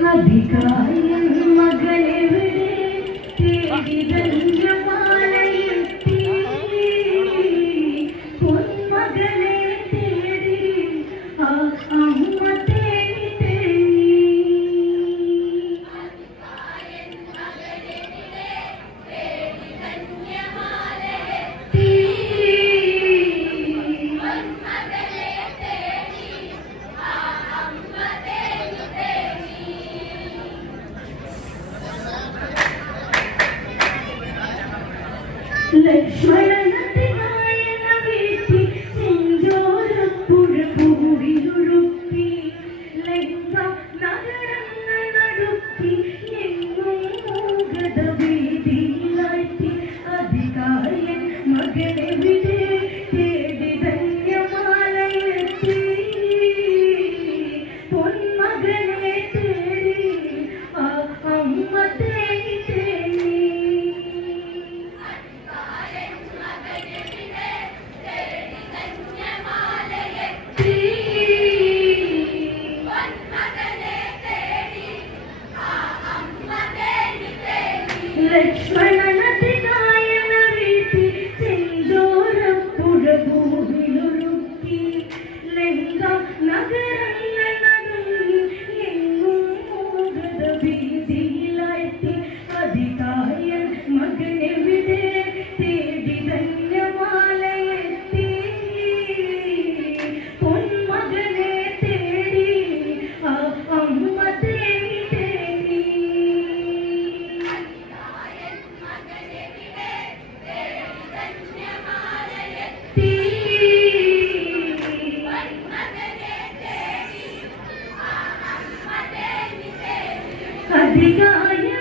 അധികാരം മകളെവിടെ? തേടി ധന്യമാലയെത്തി अधिक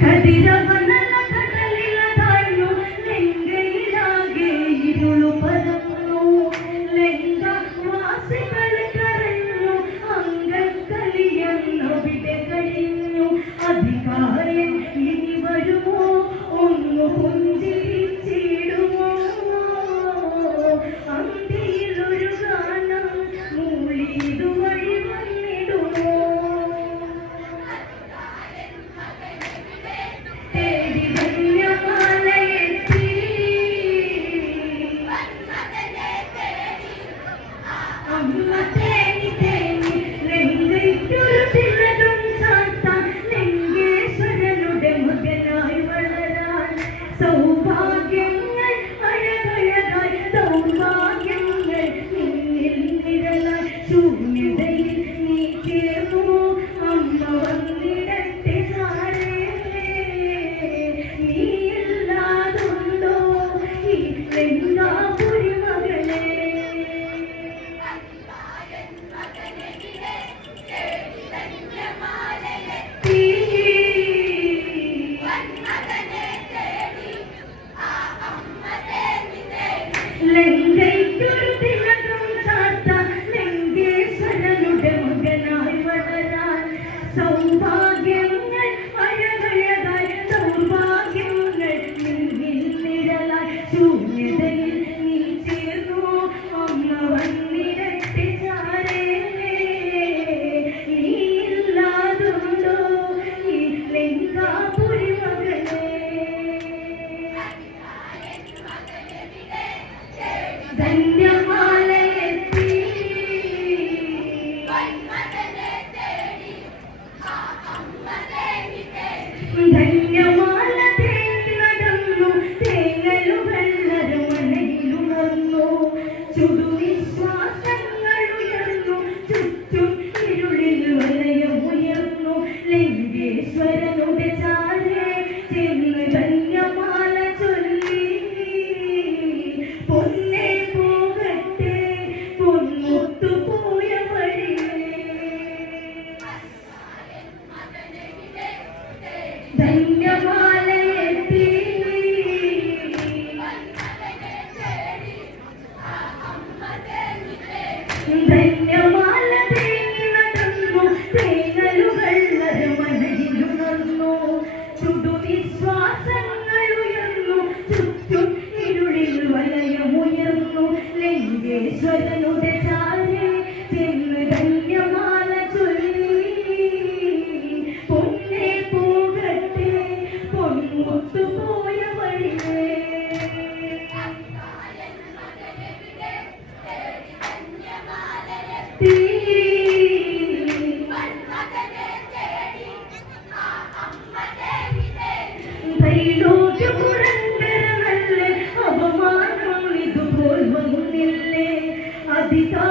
கதிரவன் അപമാനം ഇതുപോൽ വന്നില്ലേ? അതിതാ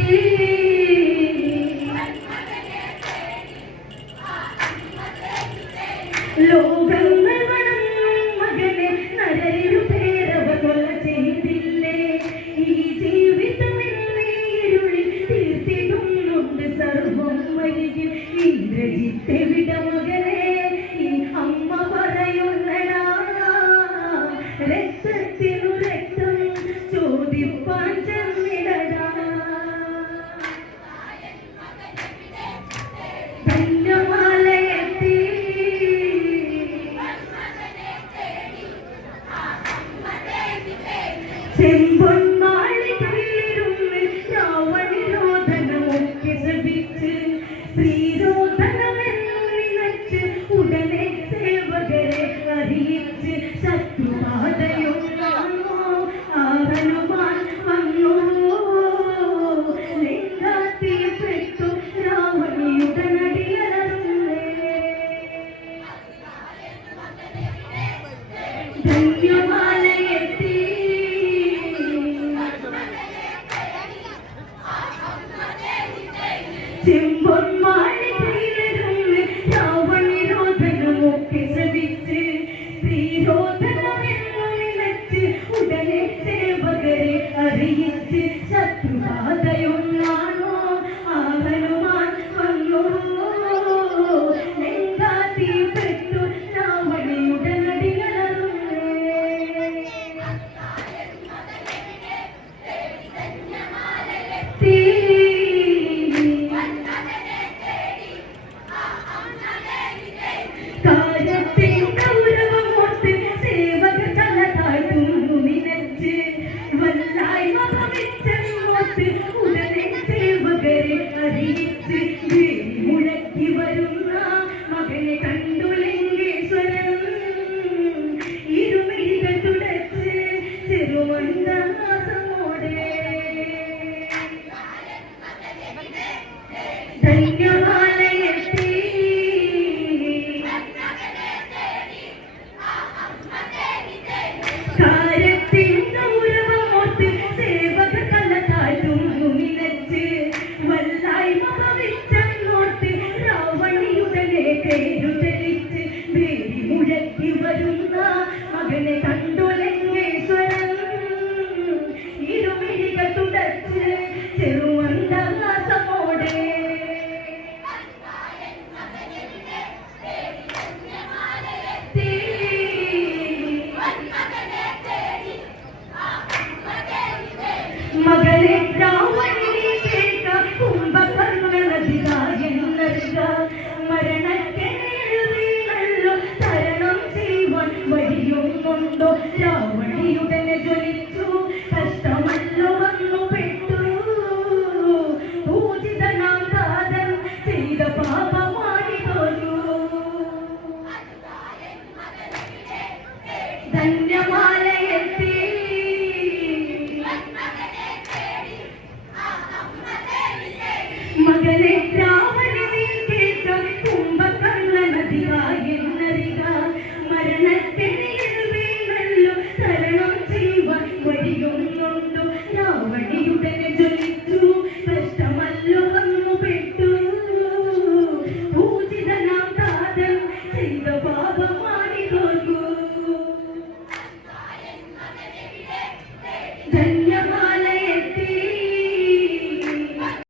Thank you. ശത്രുബാധയുണ്ടാണോ? അവനുമാൻ വന്നു. നെങ്കാത്തി